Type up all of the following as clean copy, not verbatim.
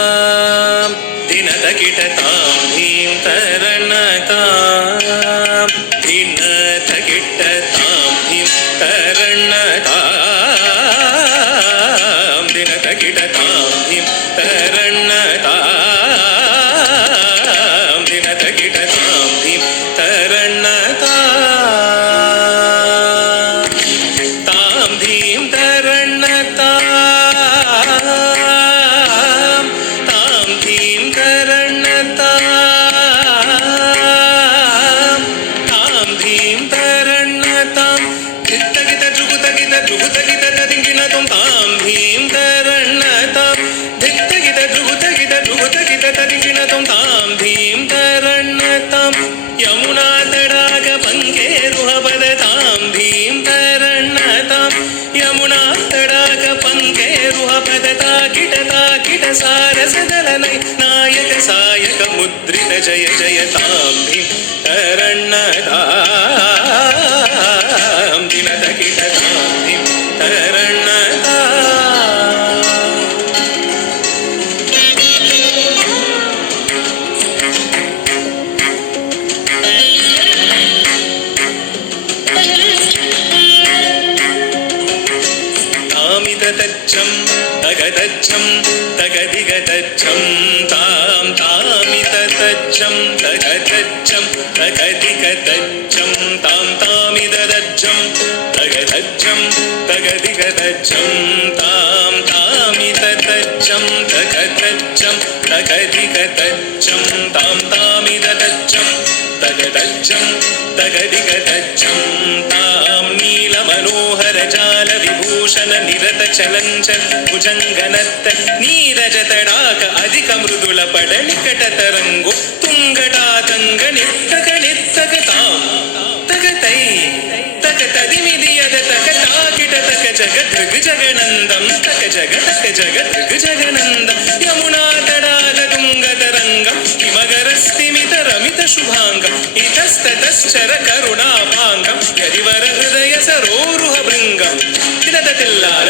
ತರಣತಾಂ ದಿನದ ಕಿಟತಾಂ ಭೀಂ ತರಣತಾಂ ದಿನದ ಕಿಟತಾಂ ಭೀಂ ತರಣತಾಂ ದಿನದ ಕಿಟತಾಂ ಭೀಂ ತರಣತಾಂ ದಿನದ ಕಿಟತಾಂ ಭೀಂ ತರಣತಾಂ ತಾಂ ಭೀಂ ತರಣತಾಂ ತಾಂ ಭೀಂ ತರಣತಾಂ ತಾಂ ಭೀಂ ತರಣತಾಂ ಧಿತ್ತಗಿತ ಜುಗುತಗಿತ ಜುಗುತಗಿತ ತದಿಂಗಿನ ತಾಂ ಭೀಂ ತರಣತಾಂ ಧಿತ್ತಗಿತ ಜುಗುತಗಿತ ಜುಗುತಗಿತ ತದಿಂಗಿನ ತಾಂ ಭೀಂ ತರಣತಾಂ ಯಮುನಾ ತಡಾಗ ಪಂಕೇರುಹ ಪದ ತಾಂ ಭೀಂ ತರಣತಾಂ ಯಮುನಾ ತಡಾಗ ಪಂಕೇರುಹ ಪದ ತಾಕಿಟ ಸಾರಸದಲನೈ ನಾಯಕ ಸಾಯಕ ಮುದ್ರಿತ ಜಯ ಜಯ ತಾಂ ಭೀಂ ತರಣತಾಂ ದಿನದ ಕಿಟ ತಾಂ ಭೀಂ ತರಣತಾಂ ತಾಮಿತ ತಜ್ಜಂ ತಗದಜ್ಜಂ ತಗದಿಗದಜ್ಜಂ ತಾಂ ತಾಮಿತ ತಜ್ಜಂ ತಗದಜ್ಜಂ ತಗದಿಗದಜ್ಜಂ ತಾಂ ತಾಮಿದದಜ್ಜಂ ತಗದಜ್ಜಂ ತಗದಿಗದಜ್ಜಂ ತಾಂ ತಾಮಿತ ತಜ್ಜಂ ತಗದಜ್ಜಂ ತಗದಿಗದಜ್ಜಂ ತಾಂ ತಾಮಿದದಜ್ಜಂ ತಗದಜ್ಜಂ ತಗದಿಗದಜ್ಜಂ ತಾಂ ನೀಲ ಮನೋಹರ ಜಾಲ ವಿಭೂಷಣ ನಿರತ ಚಲಂಚಲ ಭುಜಂಗನತ್ತ ನೀರಜ ತಡಾಕ ಅಧಿಕ ಮೃದುಲ ಪಡ ನಿಕಟ ತರಂಗೋ ತುಂಗಟಾತಂಗ ನಿತ್ತಕ ನಿತ್ತಕ ತಾಂ ತಗತೈ ತಕ ತದಿಮಿದಿಯದ ತಕ ತಾಕಿಟ ತಕ ಜಗ ದೃಗ್ ಜಗನಂದಂ ತಕ ಜಗ ದೃಗ್ ಜಗನಂದ ಯಮುನಾ ತಡಾಗ ತುಂಗ ತರಂಗ ಹಿಮಗರಸ್ತಿಮಿತ ರಮಿತ ಶುಭಾಂಗ ಇತಸ್ತತಶ್ಚರ ಕರುಣಾಪಾಂಗಂ ಯದಿವರ ಹೃದಯ ಸರೋರುಹ ಭೃಂಗಂ ದಿನದ ತಿಲ್ಲಾನ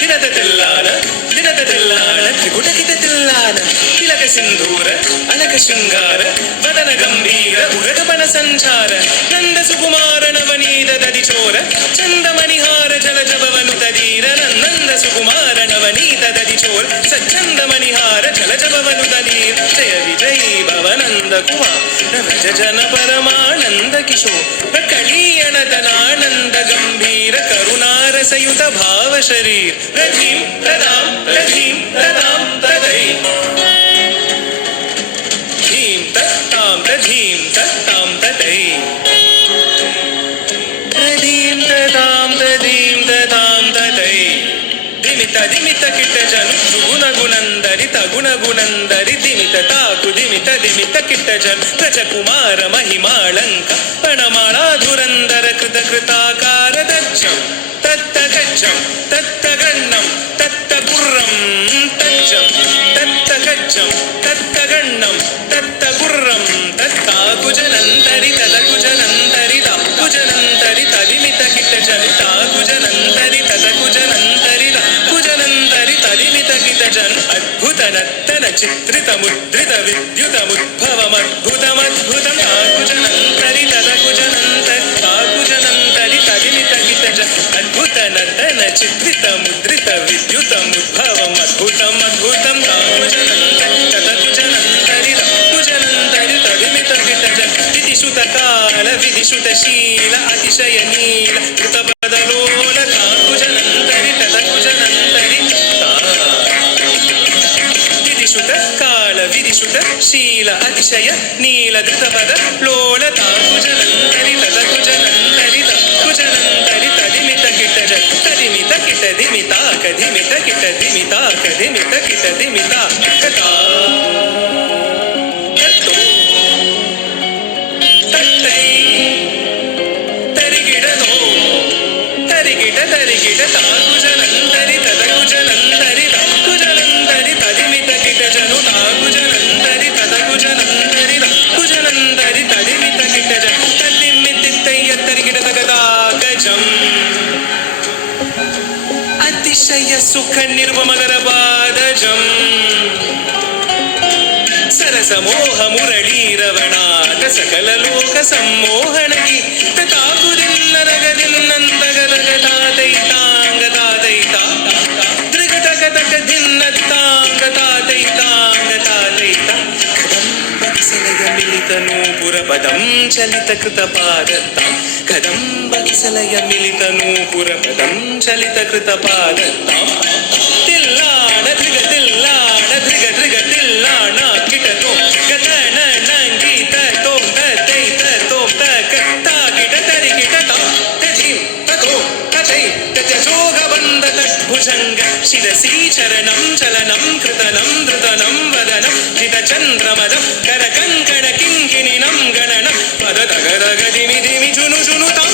ದಿನದ ತಿಲ್ಲಾನ ದಿನದ ತಿಲ್ಲಾನ ತ್ರಿಗುಟಕಿತ ತಿಲ್ಲಾನ ತಿಲಕ ಸಿಂಧೂರ ಅಲಕ ಶೃಂಗಾರ ವದನ ಗಂಭೀರ ಉರಗಪನ ಸಂಚಾರ ನಂದ ಸುಕುಮಾರ ನವನೀತ ದದಿಚೋರ ಚಂದಮಣಿಹಾರ ಜಲಜಭವನು ತದೀರ ನಂದ ಸುಕುಮಾರ ನವನೀತ ದದಿಚೋರ ಸಚ್ಚಂದ ಮಣಿಹಾರ ಜಲಜಭವನು ತದೀರ ಜಯ ವಿಜಯೀ ಭವನಂದ ಕುಮಾರ ರಜ ಜನ ಪರಮಾನಂದ ಕಿಶೋರ ಕಳೀಯಣತನಾನಂದ ಗಂಭೀರ ಕರುಣಾರಸಯುತ ಭಾವ ಶರೀರ ಪ್ರಧೀಂ ಪ್ರದಾಂ ಪ್ರಧೀಂ ಪ್ರದಾಂ ತದೈ ಧೀಂ ತತ್ತಾಂ ಪ್ರಧೀಂ ತತ್ತಾಂ ತದೈ ಪ್ರಧೀಂ ತದಾಂ ಪ್ರಧೀಂ ತದಾಂ ತದೈ ದಿಮಿತ ದಿಮಿತ ಕಿಟ್ಟ ಜನು ದುಗುಣ ಗುಣಂದರಿ ತಗುಣ ಗುಣಂದರಿ ದಿಮಿತ ತಾಕು ದಿಮಿತ ದಿಮಿತ ಕಿಟ್ಟ ಜನು ಗಜಕುಮಾರ ಮಹಿಮಾಳಂಕ ಪಣಮಾಳಾಧುರಂದರ ಕೃತ ಕೃತಾಕಾರ ದಜ್ಜಂ ತತ್ತ ಗಜ್ಜಂ ತತ್ತ ಗಣ್ಣಂ ತತ್ತ ಗುರ್ರಂ ತಜ್ಜಂ ತತ್ತ ಗಜ್ಜಂ ತತ್ತ ಗಣ್ಣಂ ತತ್ತ ಗುರ್ರಂ ತತ್ತಾ ಕುಜನಂತರಿ ತದ ಕುಜನಂತರಿ ದ ಕುಜನಂತರಿ ತದಿಮಿತ ಕಿಟ್ಟ ಜನು ತಾ ಕುಜನಂತರಿ ತದ ಕುಜನಂತರಿ ದ ಕುಜನಂತರಿ ತದಿಮಿತ ಕಿಟ ಜನ್ ಅದ್ಭುತ ನರ್ತನ ಚಿತ್ರಿತ ಮುದ್ರಿತ ವಿದ್ಯುತ ಮುದ್ಭವಮದ್ಭುತಮದ್ಭುತಂ ತಾ ಕುಜನಂತರಿ ತದ ಕುಜನಂತರಿ ತಾ ಕುಜನಂತರಿ ತದಿಮಿತ ಕಿಟ ಜನ್ ಅದ್ಭುತ ನರ್ತನ ಚಿತ್ರಿತ ಮುದ್ರಿತ ವಿದ್ಯುತ ಮುದ್ಭವಮದ್ಭುತಂ ಅದ್ಭುತಂ ತಾ ಕುಜನಂತರಿ ತದ ಕುಜನಂತರಿ ದ ಕುಜನಂತರಿ ತದಿಮಿತ ಕಿಟ ಜನ್ ವಿಧಿಸುತ ಕಾಲ ವಿಧಿಸುತ ಶೀಲ ಅತಿಶಯ ನೀಲ ಕೃತ ಬದಲೋಲ ತಾ ಕುಜನಂತರಿ ತದ ಕುಜನಂತರಿ ವಿಧಿಸುತ ಕಾಲ ವಿಧಿಸುತ ಶೀಲ ಅತಿಶಯ ನೀಲ ಧೃತಪದ ಲೋಲ ತಾ ಕುಜನಂತರಿ ತದ ಕುಜನಂತರಿ ದ ಕುಜನಂತರಿ ತದಿಮಿತ ಕಿಟ ಜ ತದಿಮಿತ ಕಿಟ ದಿಮಿತಾಕ ಧಿಮಿತ ಕಿಟ ದಿಮಿತಾಕ ಧಿಮಿತ ಕಿಟ ದಿಮಿತಾಕ ತಾ ತತ್ತೋ ತತ್ತೈ ತರಿಗಿಡನೋ ತರಿಗಿಡ ತರಿಗಿಡ ತಾ ಕುಜನಂತರಿ ತದ ಕುಜನಂತರಿ ದ ಕುಜನಂತರಿ ತದಿಮಿತ ಕಿಟ ಜನು ತಾ ಕುಜನಂತರಿ ತದ ಕುಜನಂತರಿ ದ ಕುಜನಂತರಿ ತದಿಮಿತ ಕಿಟ ಜ ತದಿಮಿತಿತ್ತಯ್ಯ ತರಿಗಿಡ ತಗದಾ ಗಜಂ ಅತಿಶಯ लय सुख निर्वमगर पादजम् सरस मोह मुरली रवणाट सकल लोक सम्मोहन गीत ताकुदिन्न रगदिन्नन्तगलगदादैतांग दादैता दृगतगतक धिन्न तांग दादैतांग दादैता कदम्बकिसलय मिलित नूपुर पदं चलित कृत पादत्तां कदम्बकिसलय मिलित नूपुर पदं चलित कृत पादत्तां तिल्लाण दृग तिल्लाण दृग दृग तिल्लाण किटतो गतन नंगीत तोम तदैत तोम तकता किट तरि किटता तजिं ततो तजै तजोग बन्द तद्भुजंग शिरसि चरणं चलनं कृतनं धृतनं वदनं जितचन्द्रमदं करकङ्कण किङ्किणिनं गणनं पदतगदगदिमि दिमि झुनु झुनुतां